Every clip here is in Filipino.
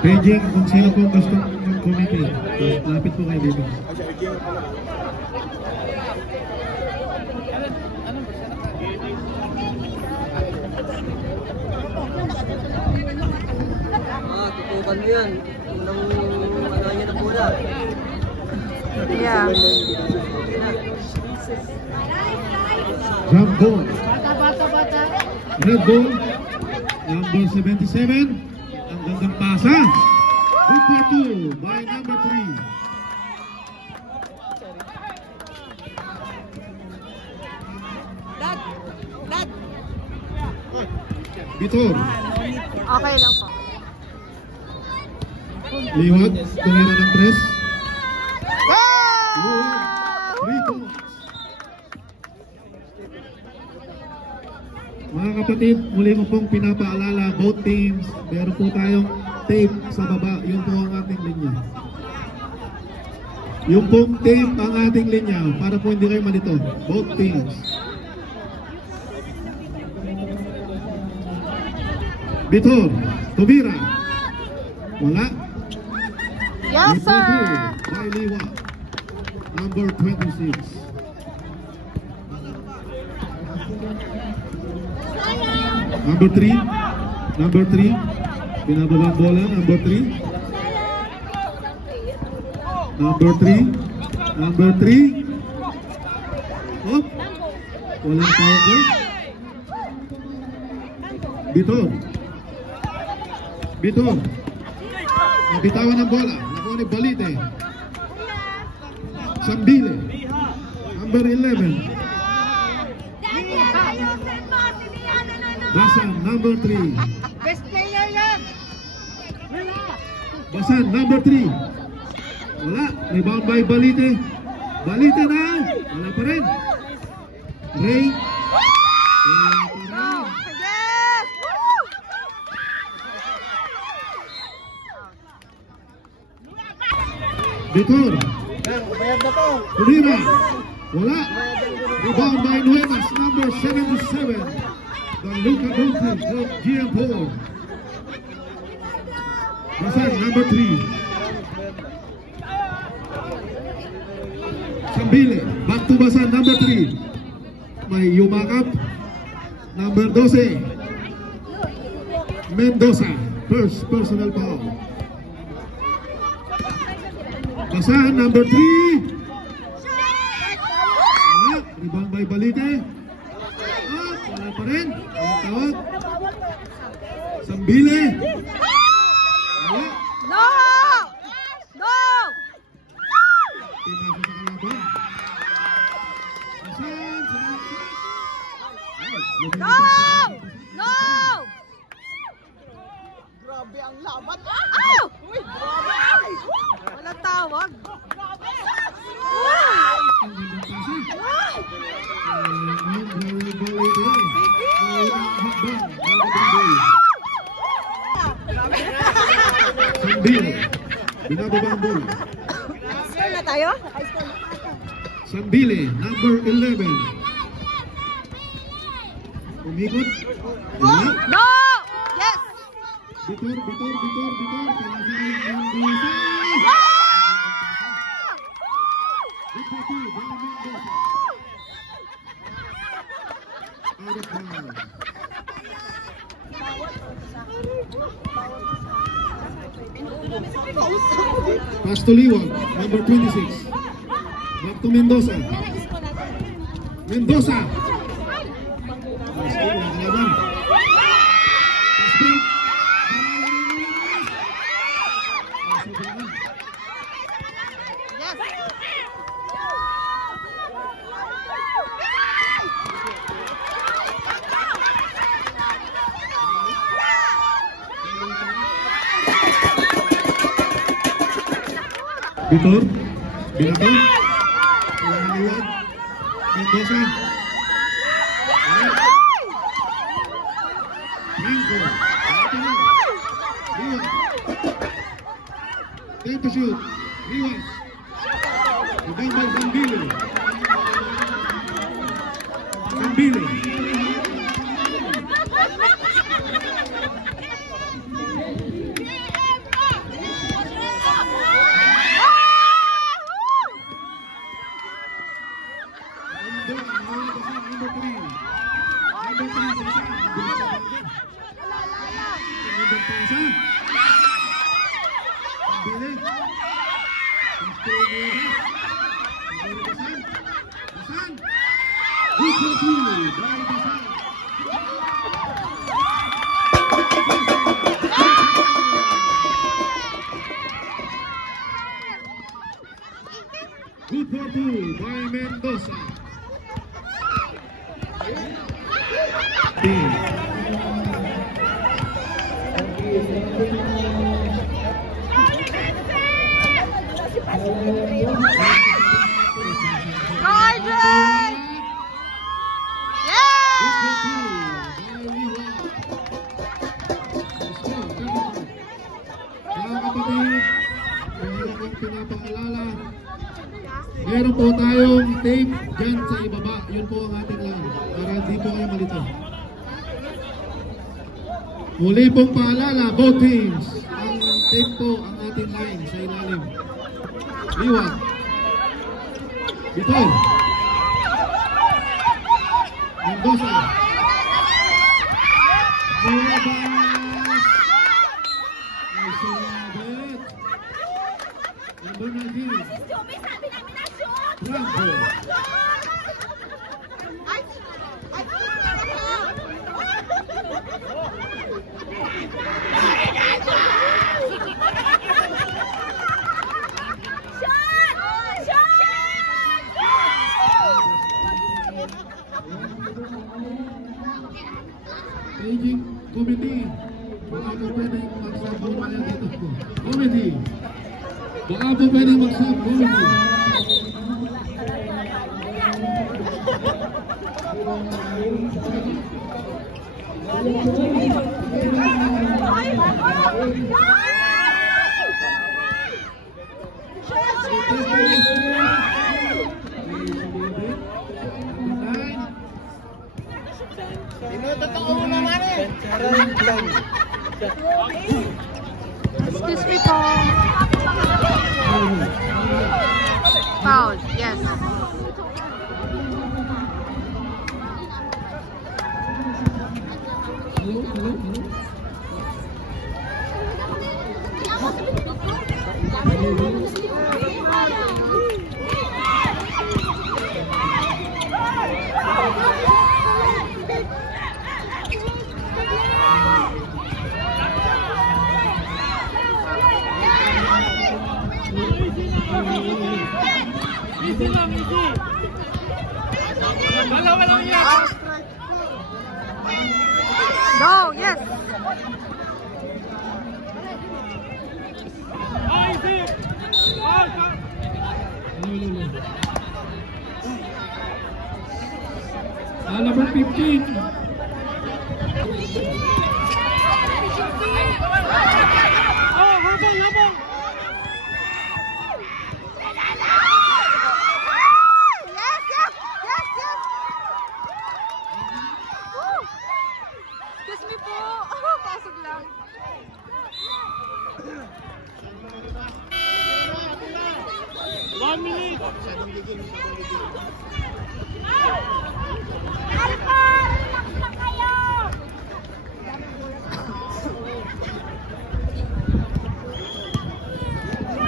Paging kung sino po gusto mag-committee. Lapit po kayo dito. Tutukan mo yan. Unang ano niya na pula. Yeah. Jump ball. Red ball. Number 77. Ang gandang pasa. Good for 2 by number 3. Bitor. Okay lang po. Liwag. Tumira ng 3. Wow! 3 points. Mga kapatid, muli ko pong pinapaalala, both teams, meron po tayong tape sa baba. Yun po ang ating linya. Yung pong tape ang ating linya para po hindi kayo malito. Both teams. Bitor, Tubira. Wala. Yes, sir! By Liwa. Number 26. Number 3. Number 3. Pinababa ang bola. Number 3. Number 3. Number 3. Oh. Walang tawag. Bitor. Bitor. Nabitawan ng bola. Nakuha ni Balite. Sambile. Number 11. Basan, number 3. Best player yan! Basan, number 3. Wala. Rebound by Balite. Balite na. Wala pa rin. Ray. Wala pa rin. Yes! Woo! Bitor. Purina. Wala. Rebound by Nuevas, number 77. The Luka Doncic of GM4. Basan, number 3. Sambile, back to Basan, number 3. May yumakap. Number 12. Mendoza, first personal foul. Basan, number 3. Rebound by Balite. Wala pa rin. Tawag. Sambile. Wala. No! No! Pinasa sa kalaban. Basan. No! No! Grabe ang laban. Ow! Walang tawag. Sambile. Binababa ang bola. Score na tayo? Sambile, number 11. Umikot. Wala. No! Yes! Bitor. Pinasa ang Mendoza. Good for 2 by Mendoza. Out of bounds. Pass to Liwag, number 26. Back to Mendoza. Mendoza. Pass break. Bitor, Binato, Liwag, Mendoza, Franco, Liwag, time to shoot, Liwag, rebound by Sambile, pasa. Pambili. Basan. Good for two by Basan. Good for two by Mendoza. Guardian! Yeah! Mga kapatid, meron akong pinapaalala. Meron po tayong tape dyan sa ibaba. Yun po ang ating line. Para hindi po kayo malito. Muli pong paalala, both teams. Ang tape po ang ating line sa ilalim. Liwag. Bitoy. Mendoza. Nuevas. Ay, sumabit. Number 19. Franco. Staging committee. Baka po pwedeng mag-sub mamaya dito po. Committee. Baka po pwedeng mag-sub committee. Excuse me po. Foul, yes. Go, yes. Number 15. Yes, yes, yes, yes. Woo. Excuse me po. Pasok lang.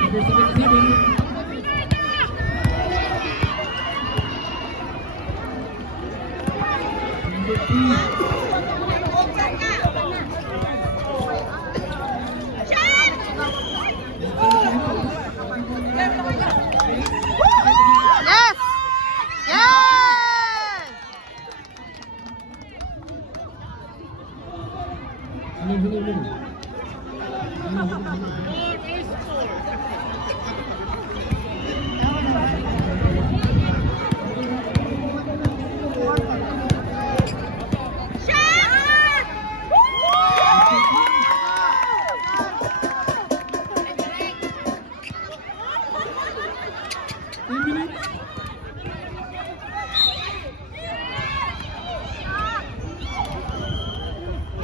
Number 77. Number 3. Yes. Yes.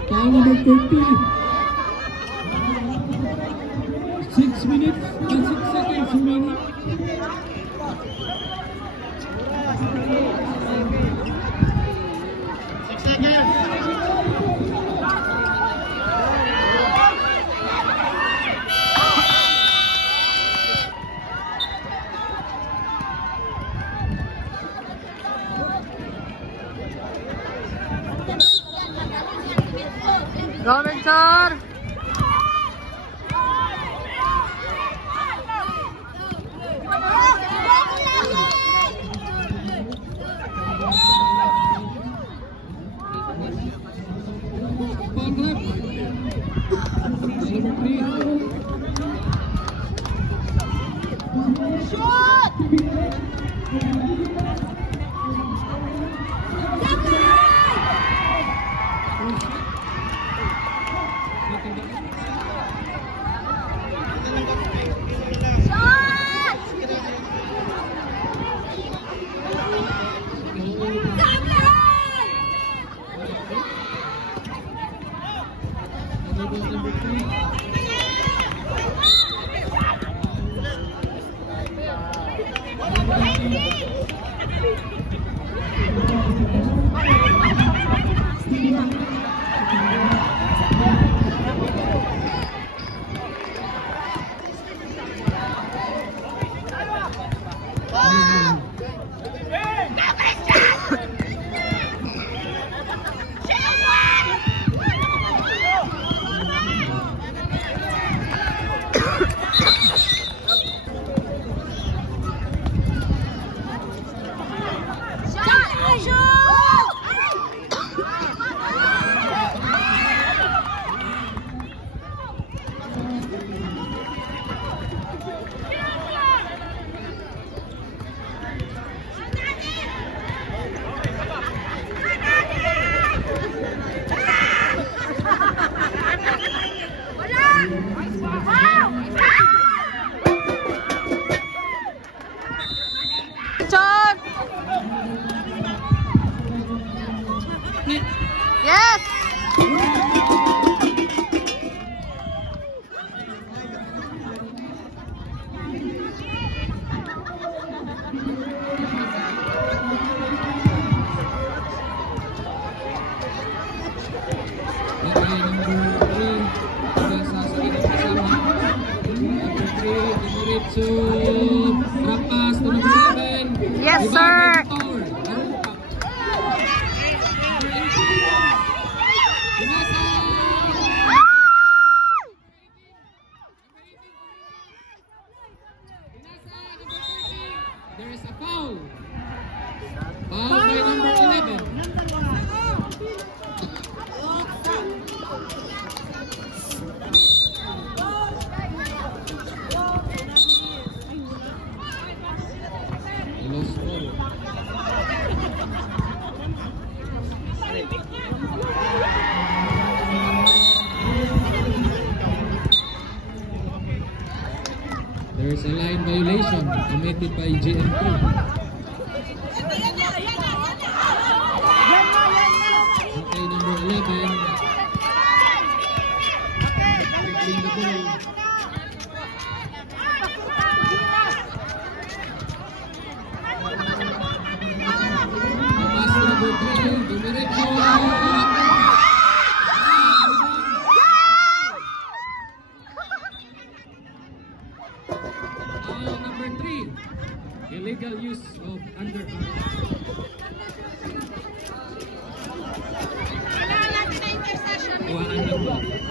Foul number 30. 6 minutes and 6 seconds remaining. Victor. Yes! Yes, sir! There is a foul. Foul by number 11. Lost ball. There is a line violation committed by GM2. Okay, number 11. Dribbling the ball. Pass to number 3, Dumiretso. Number 3, illegal use of underarm.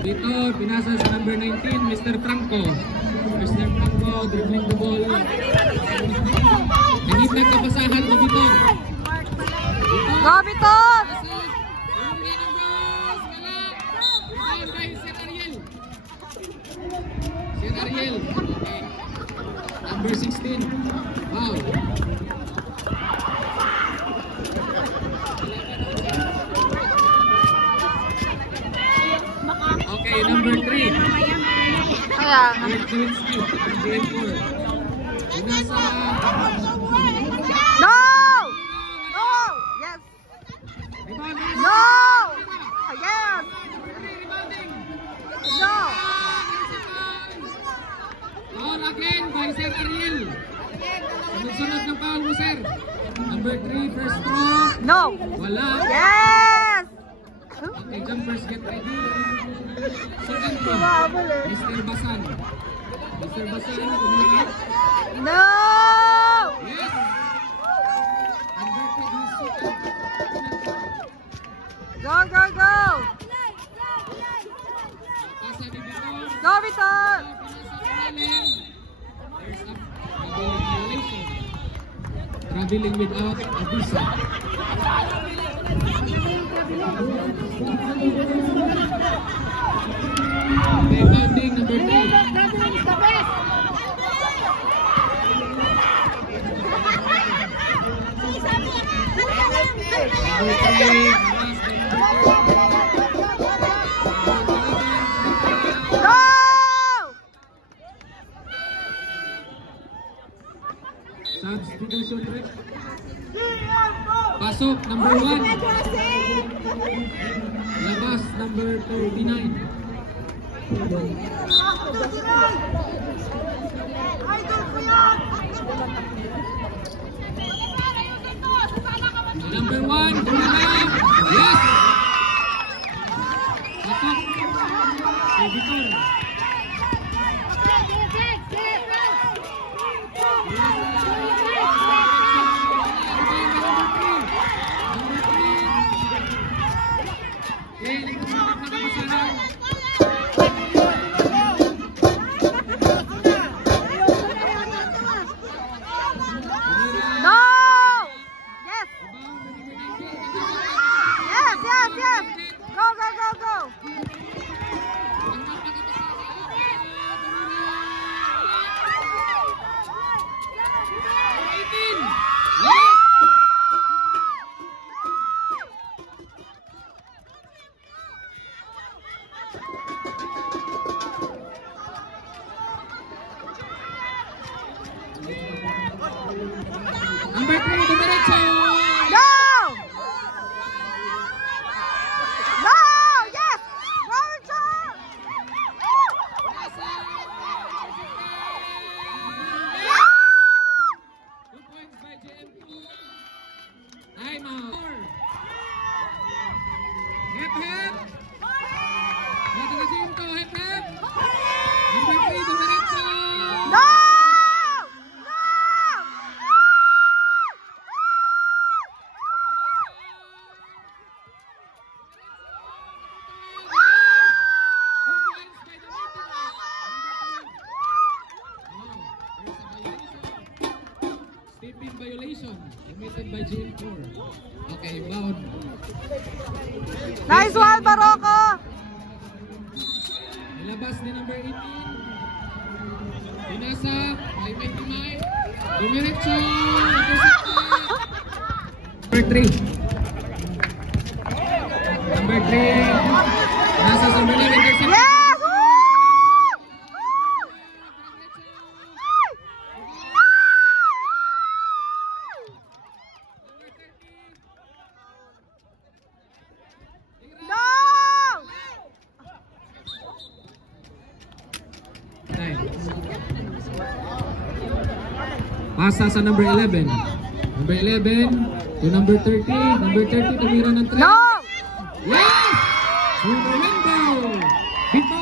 Dito, pinasa sa number 19, Mr. Franco. Mr. Franco, dribbling the ball. Hindi nagkapasahan ko dito. Go, Vitor! Sir Ariel. Okay. Number 16. Wow. Okay, number 3. Kaya nga. Grade 4. Nasa... No! No! Yes! No! Yes! No! Foul again by Sir Ariel. Sunod-sunod ng foul mo, sir. Number 3, first throw. No! Wala. Yes! Okay, jumpers, get ready. Second throw. Mr. Basan. Mr. Basan, kumula. No! Yes! Converted his second. Go, go, go! Go, Vitor! Traveling without a visa. Okay, bounding number 3. Go! Substitution rep. Pasok number 1. Labas number 39. Number 1, Gumanap. Yes! Pasok. Si Vitor. Okay, nakapasahan. No! Yes! Yes, yes, yes! Go, go, go, go! Number 3, dumiretso! No! No! Yes! Go, Vitor! Yeah! 2 points by JM2. Time out. Hep, hep! Dito na JM2, hep, hep! Number 3, dumiretso! No! No! Stepping violation committed by JM4. Okay, bound. Nice one, Baroko! Nilabas ni number 18. Pinasa, may Timay. Dumiretso! Number 3. Number 3. Nasa sa mali, intercept. Yes! Woo! No! Pasa sa number 11. Number 11 to number 30. Number 30 tumira ng 3. No! Yes! Window! Bito!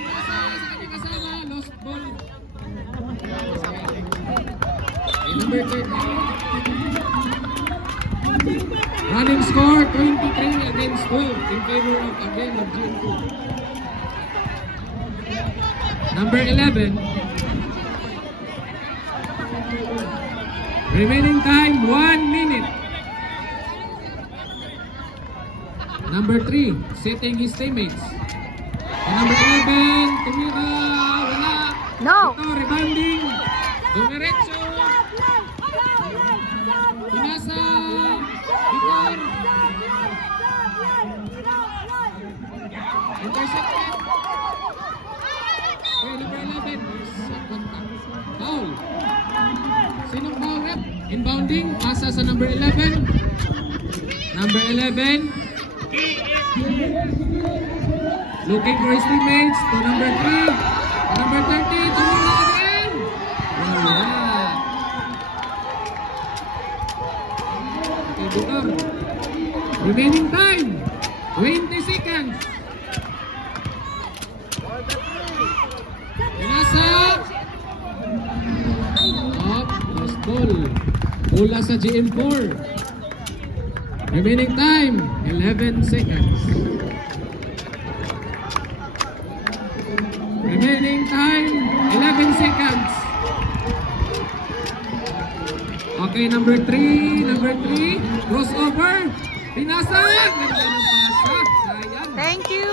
Pinasa sa kanyang kasama. Lost ball. Okay, number 30. Running score 23 against 12 in favor of again of GM2. Number 11. Remaining time 1 minute. Number 3, setting his teammates. And number 11, tumira, wala. No! Ito, rebounding. Dumiretso. Pinasa. Vitor. Intercepted. Okay, number 11. Foul. Sinong foul rep? Inbounding. Pasa sa number 11. Number 11. Looking for his teammates to number 3. To number 30. Tumula again. Wala. Okay, Vitor. Remaining time. 20 seconds. Pinasa. Lost ball. Bola sa GM4. Remaining time, 11 seconds. Remaining time, 11 seconds. Okay, number 3. Crossover. Pinasag. Ganda ng pasa. Sayang. Thank you.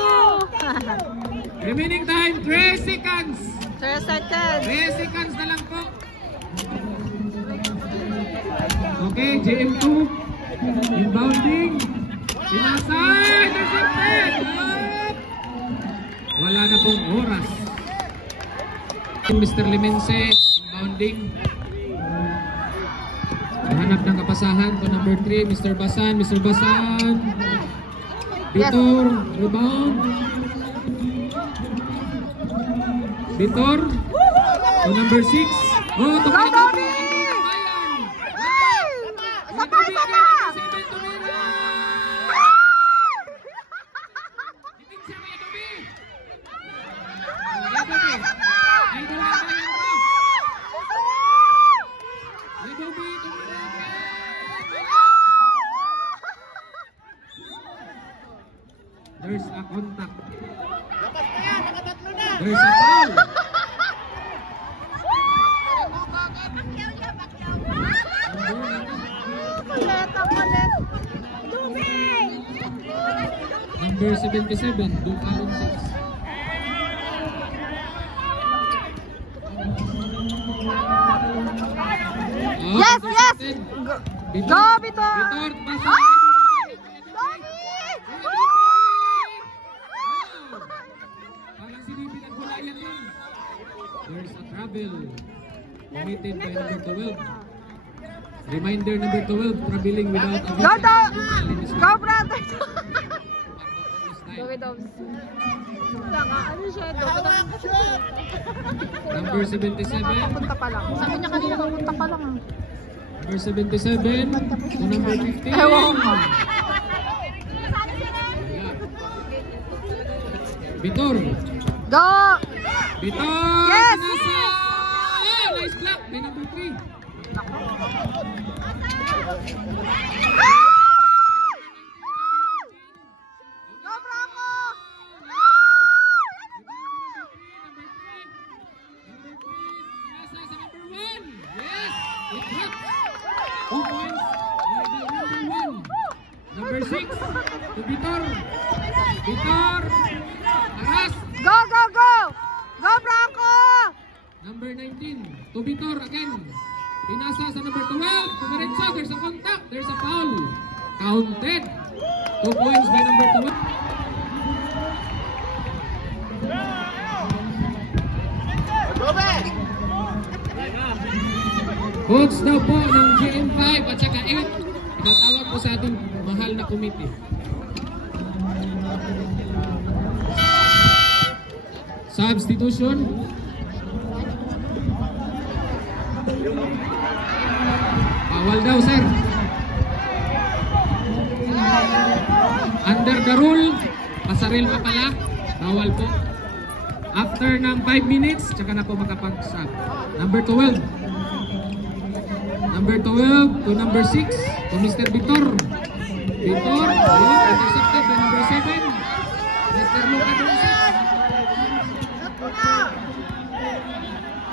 Remaining time, 3 seconds. 3 seconds. 3 seconds na lang po. Okay, JM2. Inbounding. Pinasag. Intercepted. Wala na pong oras. Mr. Limense. Inbounding. Hanap ng kapasahan to number 3, Mr. Basan. Vitor, rebound. Vitor to number 6. Oh, to Go, Dobby! Sabay! There's a contact. There's a foul. Number 77, Duke Allen 6. Yes, yes! Go, Vitor! Vitor, pasa. Parang sinipin at bulayan din. There's a travel. Committed by number 12. Reminder number 12, traveling without a Go, Go, brother! Ano siya? Number 77. Papunta pa lang. Sabi niya kanina, papunta pa lang. Number 77 to number 15. Ewan ko. Vitor. Go! Vitor! Yes! Pinasa! Oh, nice block by number 3. Go, Franco! Pinasa sa number 1. Yes! It dropped. 2 points by number 1. Number 6 to Vitor. Vitor! Aras! Go, go, go! Go, Franco! Number 19 to Vitor again. Pinasa sa number 12. Tumiretso. There's a contact. There's a foul. Counted. 2 points by number 12. Coach daw po ng GM5 at saka 8. Pinatawag po sa ating mahal na committee. Substitution. Bawal daw, sir. Under the rule, pasaril pa pala. Bawal po. After ng 5 minutes, tsaka na po makapag-sub. Number 12. Number 12 to number 6 to Mr. Vitor. Vitor, intercepted by number 7. Mr. Luca Donces.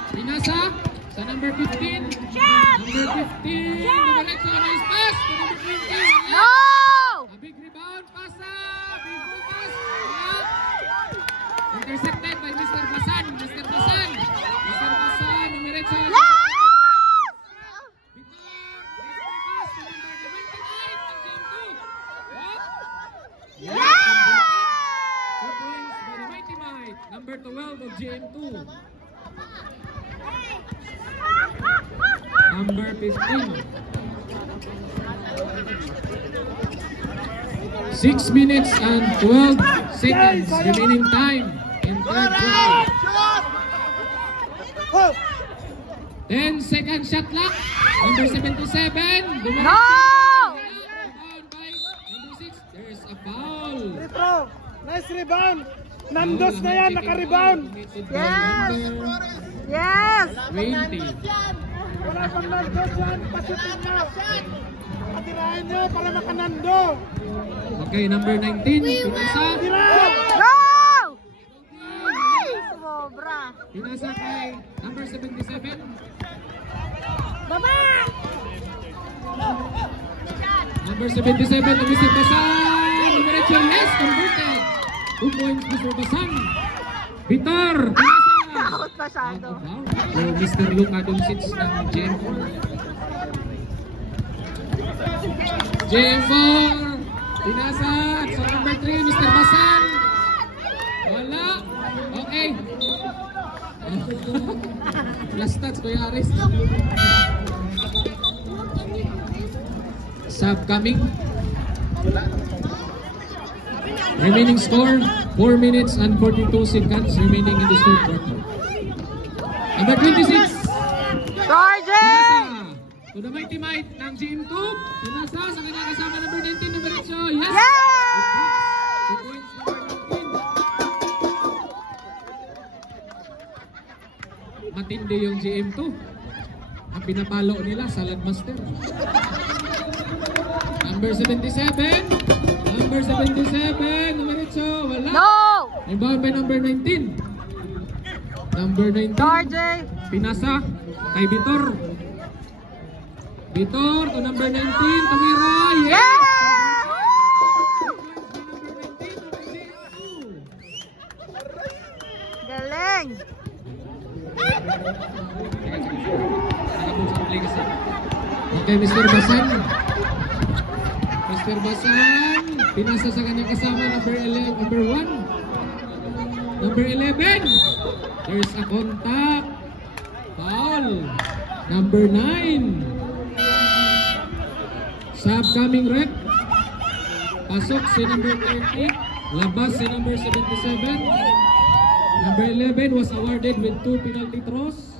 Pinasa sa number 15. Number 15. Diretso, nice pass to number 20. No! A big rebound, pasa. Big pass. Intercepted by Mr. Basan. Mr. Basan, diretso. Number 12 of GM2. Number 15. 6 minutes and 12 seconds remaining time in third quarter. 10 second shot clock. Number 77. No! Rebound by number 6. There's a foul. Retro, nice rebound. Nandos na yan, naka-rebound. Yes! Yes! 20. Wala pang Nandos yan, pasutin nyo. Patirahin nyo para makanando. Okay, number 19. Pinasa. Tira! Go! Ay, sobra. Pinasa kay number 77. Baba! Number 77 to Mr. Basan. Diretso, yes, converted. 2 points Mr. Basan. Vitor, pinasa. Takot masyado. So, Mr. Luka Doncic ng GM4. GM4, pinasa sa number 3, Mr. Basan. Wala. Okay. Last touch, Kuya Aris. Sub coming. Remaining score, 4 minutes and 42 seconds remaining in the third quarter. Number 26. Sergeant! To the mighty might ng GM2. Pinasa sa kanyang kasama number 19, number 8. Yes! Yay! 2 points, number 19. Matindi yung GM2. Ang pinapalo nila, Salad Master. Number 77. Number 77, number 8. Wala. No! Rebound by number 19. Number 19. Sergeant! Pinasa kay Vitor. Vitor to number 19. Tumira. Yes! Yeah! Galing! Okay, Mr. Basan. Mr. Basan. Pinasa sa kanyang kasama number 11, number 1. Number 11. There's a contact. Foul. Number 9. Sub coming rep. Pasok si number 30. Labas si number 77. Number 11 was awarded with 2 penalty throws.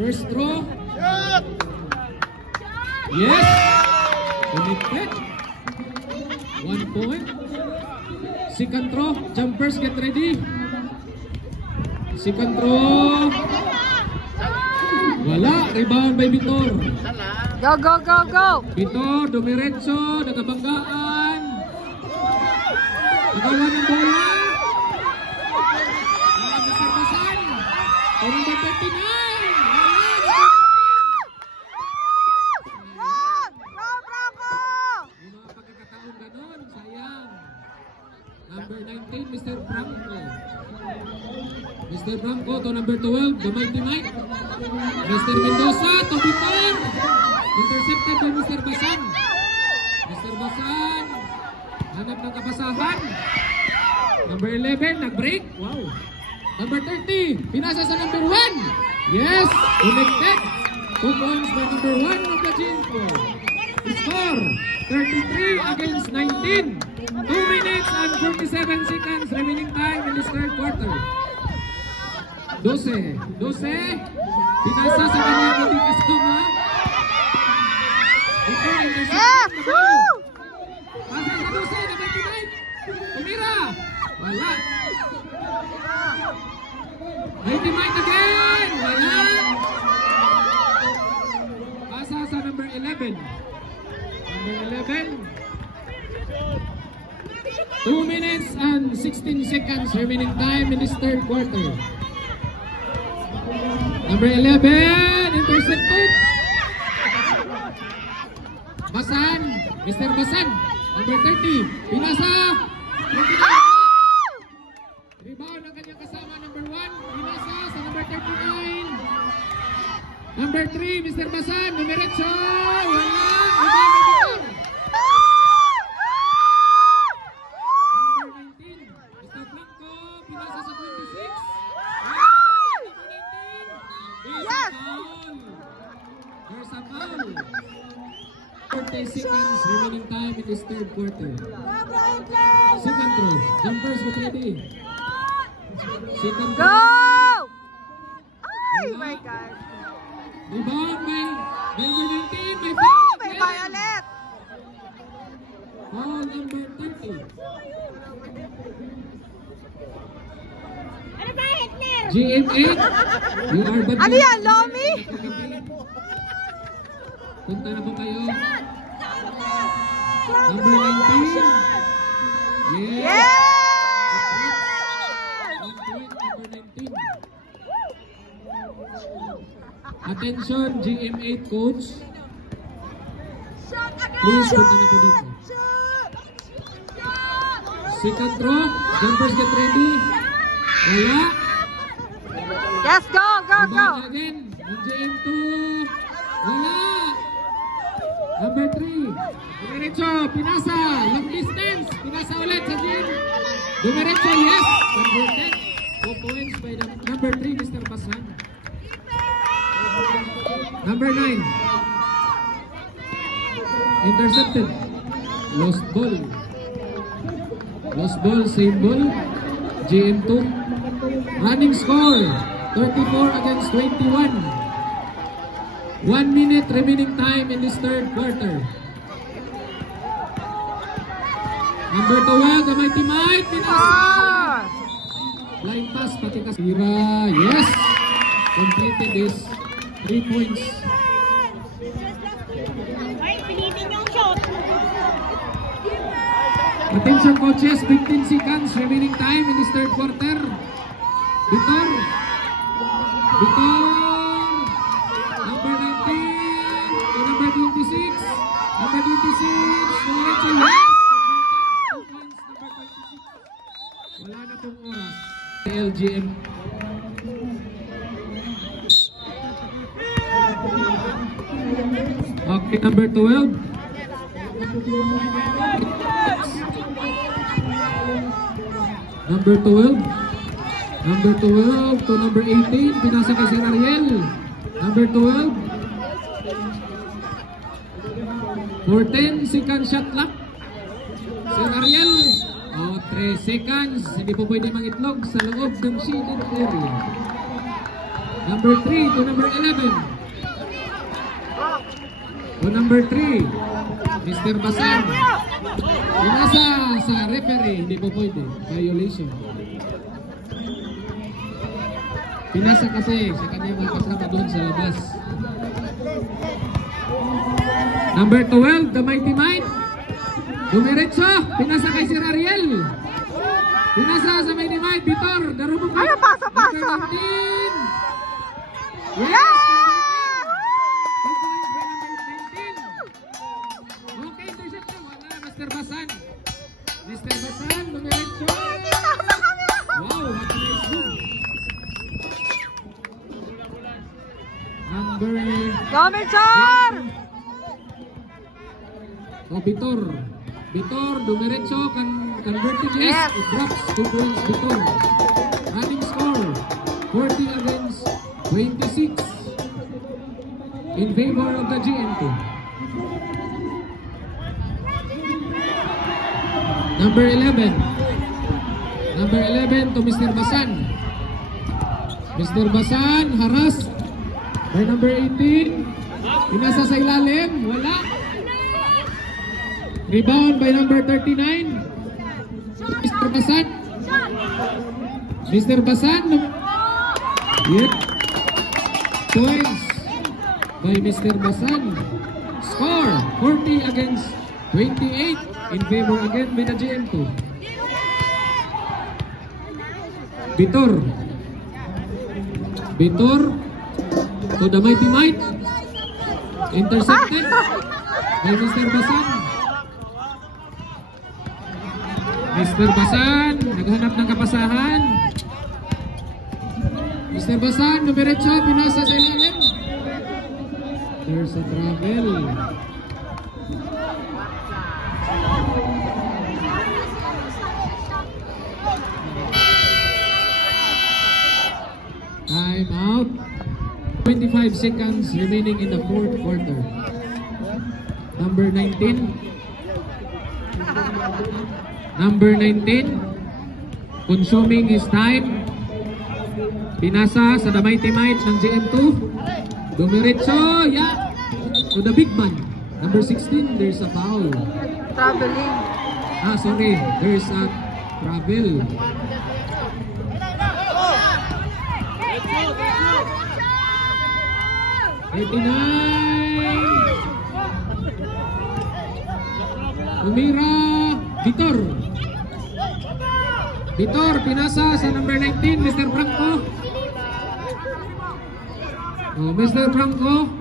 First throw. Yes! Connected. 1 point. Second throw. Jumpers get ready. Second throw. Wala. Rebound by Vitor. Go, go, go, go! Vitor, dumiretso, nagabanggaan. Nagawa ng bola. Mr. Basan. Number 39. Yan! Bravo! Yung mga pagkakataon ganon, sayang. Number 19, Mr. Franco. Mr. Franco to number 12, the mighty Mike. Mr. Mendoza to Vitor. Intercepted by Mr. Basan. Mr. Basan, hanap ng kapasahan. Number 11, nag-break. Wow. Number 30, pinasa sa number 1. Yes, connected. 2 points by number 1 of the Jinko. Score, 33 against 19. 2 minutes and 47 seconds remaining time in this third quarter. 12. Pinasa sa kanyang hindi kasama. Yes! Woo! Pasa sa 12, number 29. Tumira. Wala. Mighty Mike again. Wala. Pasa sa number 11. Number 11. 2 minutes and 16 seconds remaining time in this third quarter. Number 11, intercepted. Basan, Mr. Basan. Number 30, pinasa. Rebound ang kanyang kasama, number 1. Pinasa sa number 39. Number 3, Mr. Basan. Numeretso. Wala. Rebound ng Basan. Number 19, Mr. Franco. Pinasa sa 26. Yes! There's a foul. 40 seconds remaining time in this third quarter. Second throw. Jumpers get ready. Second Go! throw. Ay, my God! Rebound by number 19. May Woo! foul May again. violet! Foul number 30. GM8. You are bad. Ano yan, Lomi? Punta na po kayo. Number 19. Yes. Yes! 1 point, number 19. Attention, GM8 coach. Shot agad! Please, punta na po dito. Shot! Second throw. Jumpers get ready. Wala. Yes, go, go, go! Rebound again. Yung GM2. Wala. Number 3. Dumiretso. Pinasa. Long distance. Pinasa ulit sa GM. Dumiretso. Yes. Converted. 2 points by the number 3, Mr. Basan. Number 9. Intercepted. Lost ball. Lost ball, same ball. GM2. Running score, 34 against 21. 1 minute remaining time in this third quarter. Number 12, the Mighty Mike. Pinasa. Blind pass, pati kasira. Yes! Completed this. 3 points. Attention coaches, 15 seconds remaining time in this third quarter. Vitor. Vitor. Number 19 to number 26. Number 26. Dumiretso. Yes! Converted. 2 points, number 26. Wala na pong oras. LGM. Okay, number 12. Number 12. Number 12 to number 18. Pinasa kay Sir Ariel. Number 12. For 10 second shot clock. Sir Ariel. Oh, 3 seconds. Hindi po pwede mangitlog sa loob ng shaded area. Number 3 to number 11. To number 3. Mr. Basan. Pinasa sa referee. Hindi po pwede. Violation. Pinasa kasi sa kanyang mga kasama doon sa labas. Number 12, the Mighty Mike. Dumiretso. Pinasa kay Sir Ariel. Pinasa sa Mighty Mike. Vitor. Darumong. Ay, pasa, pasa. Number 15. Yes! Yeah! 2 points by number 19. Okay, interception. Wala, Mr. Basan. Mr. Basan, dumiretso. Wow, what a nice move. Number... Go, Melchor! Oh, Vitor. Vitor, dumiretso, converting yes. Yes. It drops 2 points, Vitor. Running score, 40 against 26 in favor of the GM2. Number 11. Number 11 to Mr. Basan. Mr. Basan, harass by number 18. Pinasa sa ilalim, wala. Rebound by number 39. Mr. Basan. Mr. Basan. Yep. Points by Mr. Basan. Score 40 against 28 in favor again by the GM2. Vitor. Vitor to the Mighty Mike. Intercepted by Mr. Basan. Mr. Basan, naghanap ng kapasahan. Mr. Basan, numiretso, pinasa sa ilalim. There's a travel. Time out. 25 seconds remaining in the fourth quarter. Number 19. Number 19. Consuming his time. Pinasa sa the Mighty Mites ng GM2. Dumiretso. Yeah. To the big man. Number 16. There's a foul. Traveling. Ah, sorry. There's a travel. Umira Vitor. Vitor pinasa sa number 19, Mr. Franco. Oh, Mr. Franco.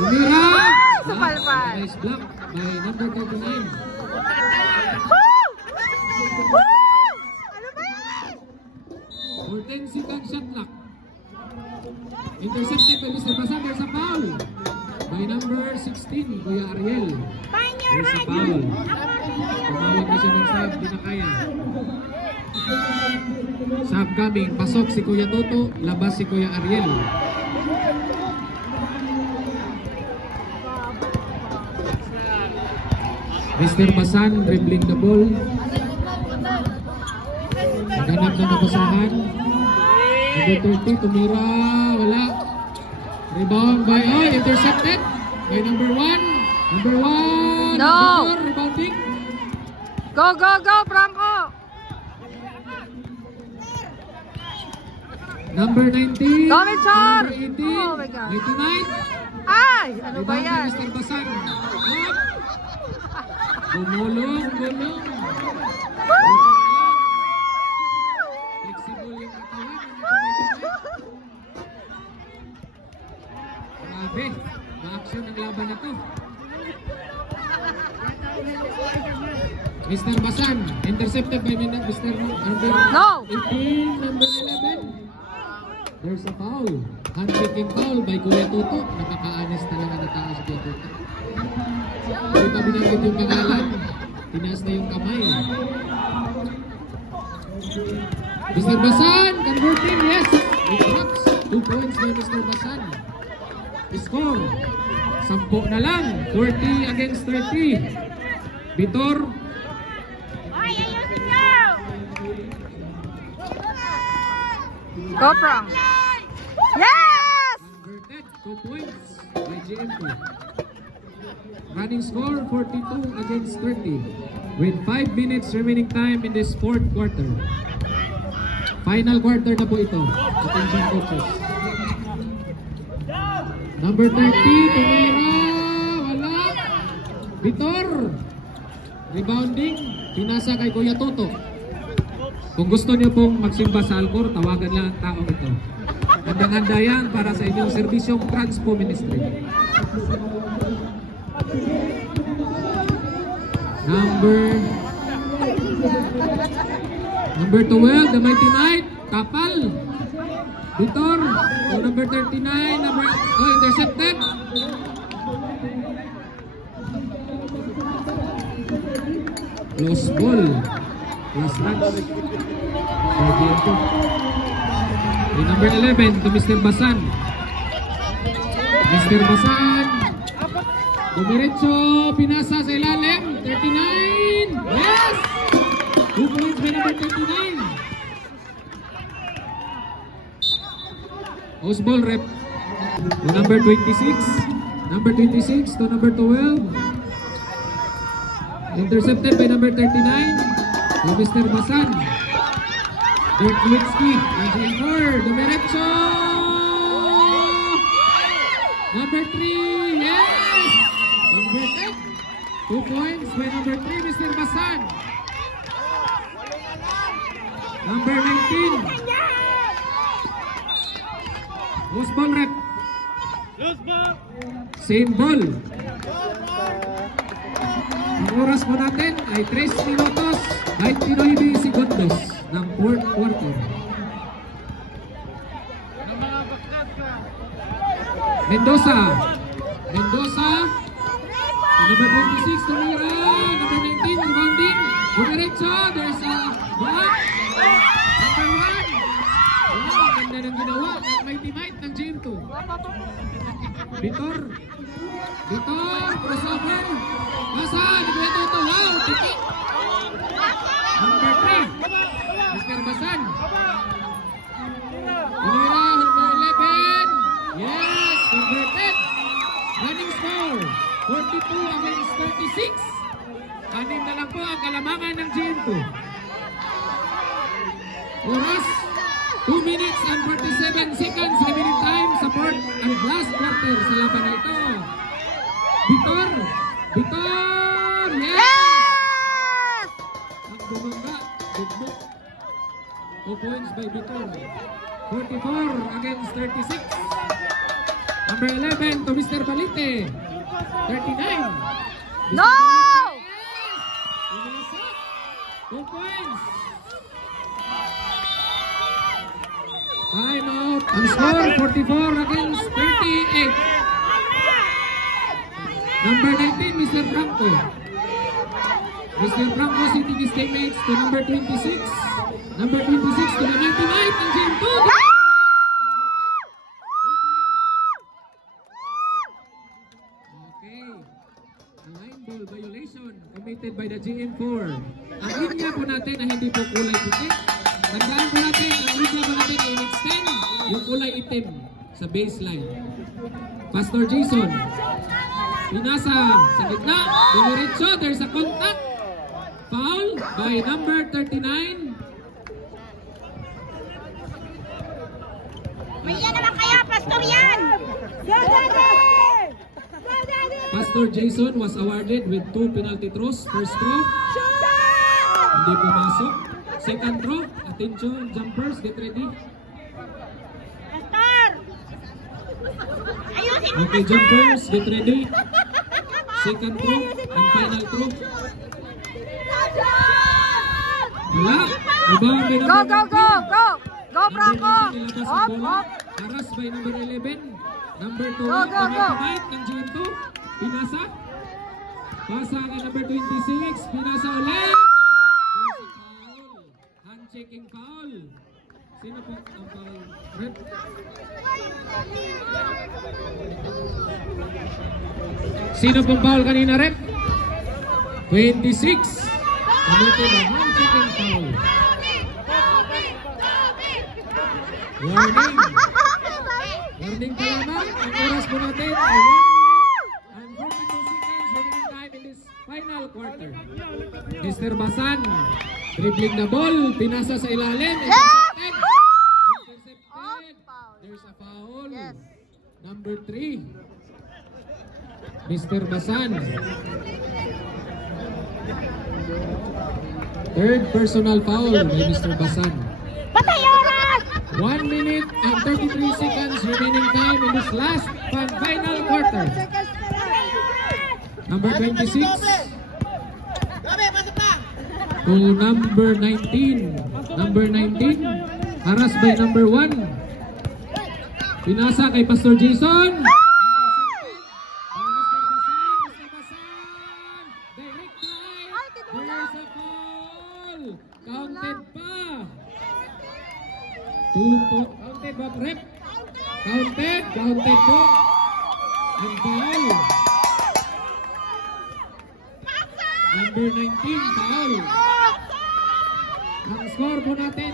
Tumira. Sumalpal. Nice block by number 39. Ano ba yan? 14 second shot clock. Intercepted by Mr. Basan. There's a foul by number 16, Kuya Ariel. There's a foul. Tumawag na siya ng foul, di na kaya. Sa upcoming, pasok si Kuya Toto, labas si Kuya Ariel. Mr. Basan dribbling the ball. Naghanap na nabasahan. Number 30, tumira, wala. Rebound by, intercepted by number 1. Number 1, No. Victor, rebounding. Go, go, go, Franco! Number 19. Go, Mitchell! Number 18. Oh my God. 99. Ay! Ano ba Rebound by yan? Mr. Basan. Gumulong, gulong. Flexible yung katawan. Grabe. Ma-action ang laban na to. Mr. Basan, intercepted by Mr. Number No. 18, number 11. There's a foul. Hand-checking foul by Kuya Toto. Nakaka-honest talaga na tao si Kuya Toto. Hindi pa binanggit yung pangalan. Tinaas na yung kamay. Mr. Basan, converting, yes. It works. 2 points by Mr. Basan. Score. 10 na lang. 30 against 30. Vitor. Go, Frank! Yes! Converted. 2 points by GM2. Running score 42 against 30 with 5 minutes remaining time in this 4th quarter. Final quarter na po ito. Attention coaches. Number 30, tumira, wala. Vitor, rebounding, pinasa kay Kuya Toto. Kung gusto niyo pong magsimba sa Alcor, tawagan lang ang taong ito. Handang-handa yan para sa inyong serbisyong Transpo Ministry. Number 12, the Mighty Knight, Kapal. Vitor, number 39, intercepted. Close ball. Close runs. Number 11 to Mr. Basan. Mr. Basan. Dumiretso, pinasa sa ilalim. 39. Yes! 2 points by number 39. House ball rep. To number 26. Number 26 to number 12. Intercepted by number 39. To Mr. Basan. Dirk Nowitzki. Dumiretso. Number 3. Yes! Converted. 2 points by number 3, Mr. Basan. Number 19. Loose ball rep. Same ball. Ang oras po natin ay 3 minutos 29 segundos ng 4th quarter. Mendoza. Number 26, tumira. Number 19, rebounding. Dumiretso. There's a block. Number 1. Wow, ganda ng ginawa ng Mighty Might ng GM2. Vitor, crossover. Nasa, Kuya Toto. Wow, tiki. Number 3, Mr. Basan. Tumira, number 11. Yes, converted. Running score, 42 against 36. 6 na lang po ang kalamangan ng GM2. Oras, 2 minutes and 47 seconds remaining time sa 4th and last quarter sa laban na ito. Vitor! Yes! Ang bumangga, bugbo. 2 points by Vitor. 44 against 36. Number 11 to Mr. Balite. 39. No! Pinasa. 2 points. Time out. Ang score 44 against 38. Number 19, Mr. Franco. Mr. Franco sitting his teammates to number 26. Number 26 to the 99 ng GM2. Okay. A line ball violation committed by the GM4. Ang linya po natin na hindi po kulay puti. Tandaan po natin, ang linya po natin ay in-extend yung kulay itim sa baseline. Pastor Jason. Pinasa sa gitna. Dumiretso. There's a contact. Foul by number 39. May yan naman kaya, Pastor yan! Pastor Jason was awarded with 2 penalty throws. First throw, hindi pumasok. Second throw, attention, jumpers, get ready. Pastor! Ayusin mo, Okay, jumpers, get ready. Second throw, and final throw. Wala. Rebound by Go, number go, go, 19. go! Go, Number Franco! 19 nilabas ang Up, bola. up! Haras by number 11. Number 2, Go, go, go. ng GM2. Pinasa. Pasa kay number 26. Pinasa ulit. There's a foul. Hand-checking foul. Sino po ang foul? Rep. Sino pong foul kanina, Rep? 26. Committed a hand-checking foul. Warning. Warning pa lamang. Ang oras po natin ay 1 minute and 42 seconds remaining time in this final quarter. Mr. Basan, dribbling the ball, pinasa sa ilalim. Intercepted. Intercepted. There's a foul. Yes. Number 3. Mr. Basan. Third personal foul by Mr. Basan. Patay oras! 1 minute and 33 seconds remaining time in this last final quarter. Number 26 to number 19. Number 19, haras by number 1. Pinasa kay Pastor Jason. Intercepted by Mr. Basan. Direct drive. There's a foul. Counted pa. Counted ba, Rep? Counted po. And foul. Number 19, foul. Ang score po natin,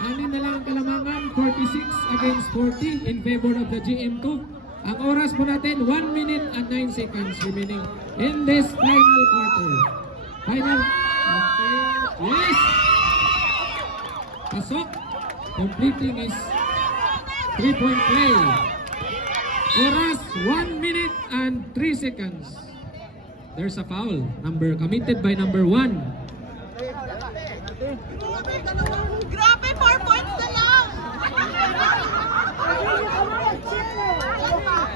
6 na lang ang kalamangan, 46 against 40 in favor of the GM2. Ang oras po natin, 1 minute and 9 seconds remaining in this final quarter. Final. Okay. Yes! Pasok. Completing his 3-point play. Oras 1 minute and 3 seconds. There's a foul. Committed by number 1. Grabe, 4 points na lang!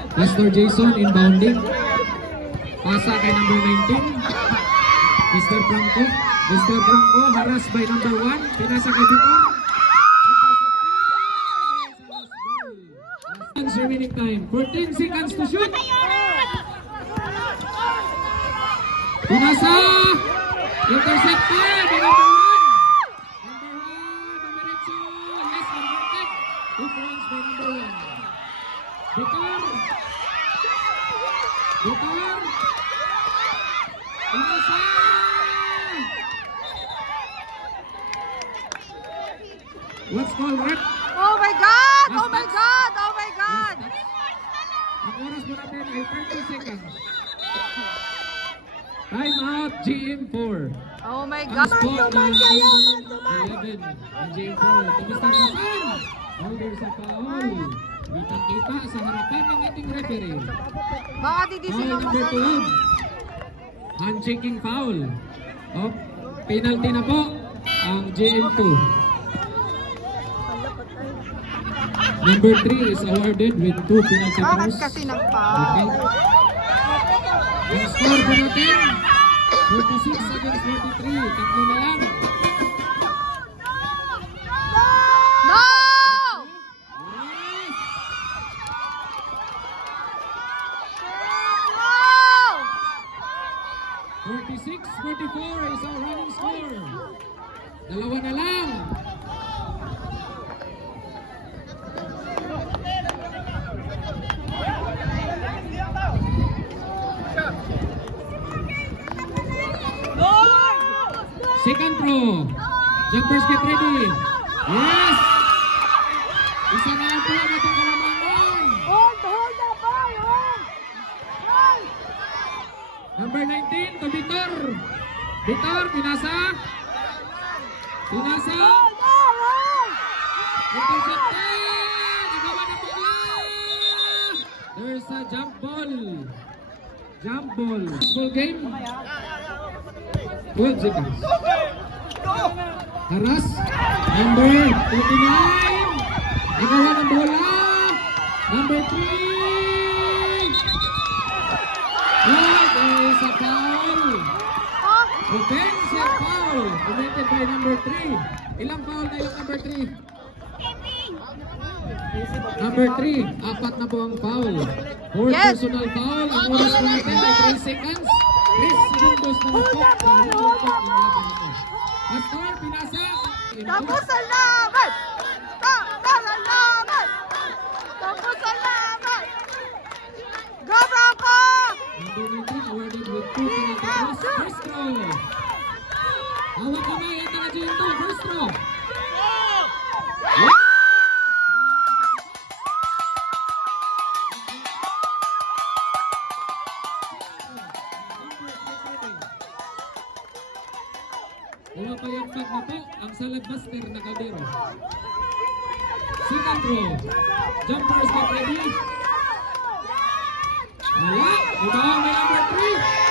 Pastor Jason inbounding. Pasa kay number 19. Mr. Franco. Mr. Franco haras by number 1. Pinasa kay Vitor. Remaining time, 14 seconds to shoot. Pinasa, intercepted by number 1. Number 1, Dumiretso. Yes, converted. 2 points by number 1. Vitor. Pinasa. What's called, Rep? Oh my God! Oh my God! Oh my God! Ang oras mo natin ay 30 seconds. Time out, GM4. Oh my Ang God! score ng 11 ng GM4. Mr. Basan. Oh, there's a foul. Kitang-kita sa harapan ng ating referee. Baka didisi Foul lang number 12. Hand-checking foul. Oh, penalty na po ang GM2. Number 3 is awarded with 2 penalty Bakit balls. kasi Okay. nag-foul? Ang score po natin, 46 against 43. Tatlo na lang. No! No! 46-44 is our running score. Dalawa na lang. Second throw. Jumpers get ready. Yes! Isa na lang po ang ating kalamangan. Hold the ball, hold! Hold! Number 19 to Vitor. Vitor, pinasa. Pinasa. Hold! Intercepted. Nagawa ng bola. There's a jump ball. Jump ball. Full game. 12 seconds. Haras. Number 29. Nagawa ng bola. Number 3. Oh, there is a foul. Offensive foul committed by number 3. Ilang foul na yung number 3? Number 3, 4 na po ang foul. 4 Yes. personal foul. Ang oras po natin ay 3 seconds. 3 segundos na po. Pastor, pinasa. Tapos ang laban! Tapos ang laban! Tapos ang laban! Go, Bronco! Number 19 awarded with 2 penalty balls. First throw. Hawak kamay, ito na dito. First throw. Pumapayagpag na po ang salad-buster na Caldero. Second throw. Jumpers get ready. Wala. Ibang may number 3.